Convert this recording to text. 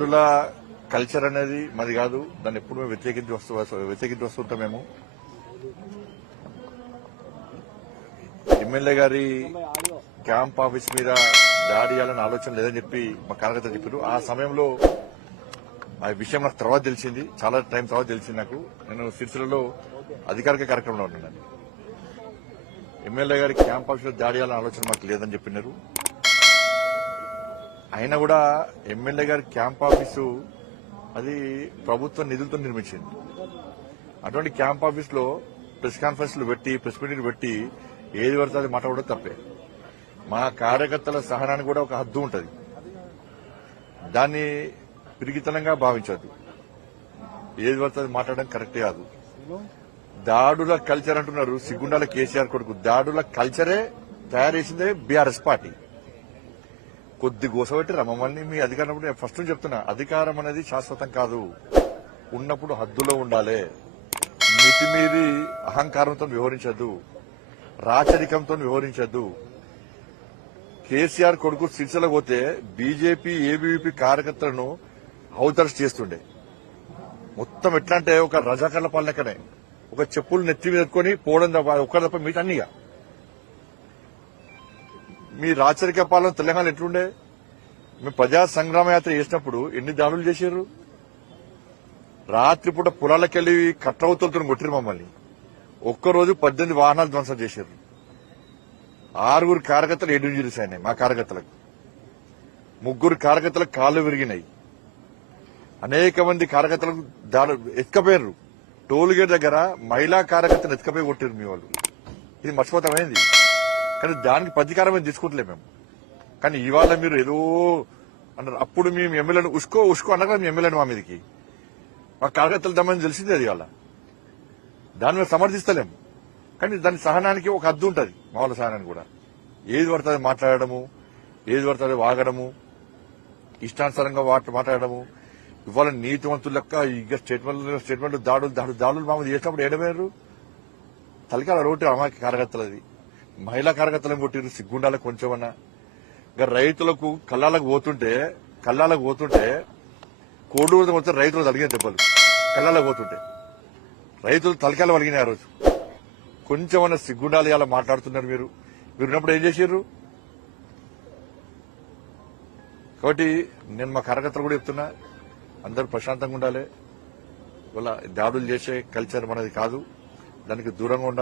దాడుల కల్చర్ అనేది మాది కాదు. దాన్ని ఎప్పుడు మేము వ్యతిరేకించి వస్తుంటాం. మేము ఎమ్మెల్యే గారి క్యాంప్ ఆఫీస్ మీద దాడి చేయాలని ఆలోచన లేదని చెప్పి మా కార్యకర్తలు చెప్పారు. ఆ సమయంలో ఆ విషయం నాకు తర్వాత తెలిసింది, చాలా టైం తర్వాత తెలిసింది నాకు. నేను సిరిసిల్లలో అధికారిక కార్యక్రమంలో ఉన్నాను. ఎమ్మెల్యే గారి క్యాంప్ ఆఫీస్ లో దాడి చేయాలని ఆలోచన మాకు లేదని చెప్పినారు. అయినా కూడా ఎమ్మెల్యే గారి క్యాంప్ ఆఫీసు అది ప్రభుత్వ నిధులతో నిర్మించింది. అటువంటి క్యాంప్ ఆఫీస్ లో ప్రెస్ కాన్ఫరెన్స్లు పెట్టి ప్రెస్ మీటింగ్ పెట్టి ఏది పడితే అది మాట్లాడడం తప్పే. మా కార్యకర్తల సహనానికి కూడా ఒక హద్దు ఉంటుంది. దాన్ని పిరిగితనంగా భావించద్దు. ఏది పడితే అది మాట్లాడడం కరెక్టే కాదు. దాడుల కల్చర్ అంటున్నారు. సిగ్గుండాల కేసీఆర్ కొడుకు దాడుల కల్చరే తయారు చేసిందే బీఆర్ఎస్ పార్టీ. కొద్ది గోసపెట్టి మమ్మల్ని మీ అధికారం ఫస్ట్ నుంచి చెప్తున్నా, అధికారం అనేది శాశ్వతం కాదు. ఉన్నప్పుడు హద్దులో ఉండాలి. మితిమీరి అహంకారంతో వ్యవహరించద్దు, రాచరికంతో వ్యవహరించద్దు. కేసీఆర్ కొడుకు సిరిసిల్ల పోతే బీజేపీ ఏబీవీపీ కార్యకర్తలను హౌతర్స్ చేస్తుండే. మొత్తం ఎట్లా అంటే ఒక రజాకర్ల పాలనకనే, ఒక చెప్పులు నెత్తి మీద ఎత్తుకొని పోవడం తప్ప ఒక్కరి తప్ప మీట అన్నిగా. మీ రాచరిక పాలన తెలంగాణ ఎట్లుండే? మేము ప్రజా సంగ్రామ యాత్ర చేసినప్పుడు ఎన్ని దాడులు చేశారు? రాత్రిపూట పొలాలకెళ్లి కట్రవుతులతో కొట్టిరు మమ్మల్ని. ఒక్కరోజు 18 వాహనాలు ధ్వంసం చేశారు. 6 కార్యకర్తలు 7 ఇంజరీస్ అయినాయి. మా కార్యకర్తలకు 3 కార్యకర్తలకు కాళ్లు విరిగినాయి. అనేక మంది కార్యకర్తలకు ఎత్తుకపోయారు. టోల్ గేట్ దగ్గర మహిళా కార్యకర్తలు ఎత్తుకపోయి కొట్టారు మీ వాళ్ళు. ఇది మర్చిపోతామైంది. కానీ దానికి ప్రతీకారం తీసుకుంటలే మేము. కానీ ఇవాళ మీరు ఏదో అన్నారు. అప్పుడు మేము ఎమ్మెల్యేను ఉష్కో అన్నగా మీ ఎమ్మెల్యేను మా మీదకి మా కార్యకర్తలు దమ్మని తెలిసింది. అది వాళ్ళ దాన్ని మేము సమర్థిస్తలేము. కానీ దాని సహనానికి ఒక హద్దు ఉంటుంది. మా వాళ్ళ సహనానికి కూడా ఏది పడుతుంది మాట్లాడము, ఏది పడుతుంది వాగడము, ఇష్టానుసారంగా మాట్లాడము. ఇవాళ నీతివంతులు లెక్క ఇక స్టేట్మెంట్లు దాడులు మామూలు చేసినప్పుడు ఏడమేరు తలకాల రోడ్డు అమాయక కార్యకర్తలది. మహిళా కార్యకర్తలను కొట్టిరు. సిగ్గుండాల కొంచెమన్నా. ఇంకా రైతులకు కళ్ళాలకు పోతుంటే కోడూరు వస్తే రైతులు తలిగిన దెబ్బలు కళ్ళాలకు పోతుంటే రైతులు తలకాయలు వలిగినాయి. ఆ రోజు కొంచెమన్నా సిగ్గుండాలి అలా మాట్లాడుతున్నారు. మీరు ఉన్నప్పుడు ఏం చేశారు? కాబట్టి నేను మా కార్యకర్తలు కూడా చెప్తున్నా, అందరూ ప్రశాంతంగా ఉండాలి. ఇవాళ దాడులు చేసే కల్చర్ మనది కాదు. దానికి దూరంగా ఉండాలి.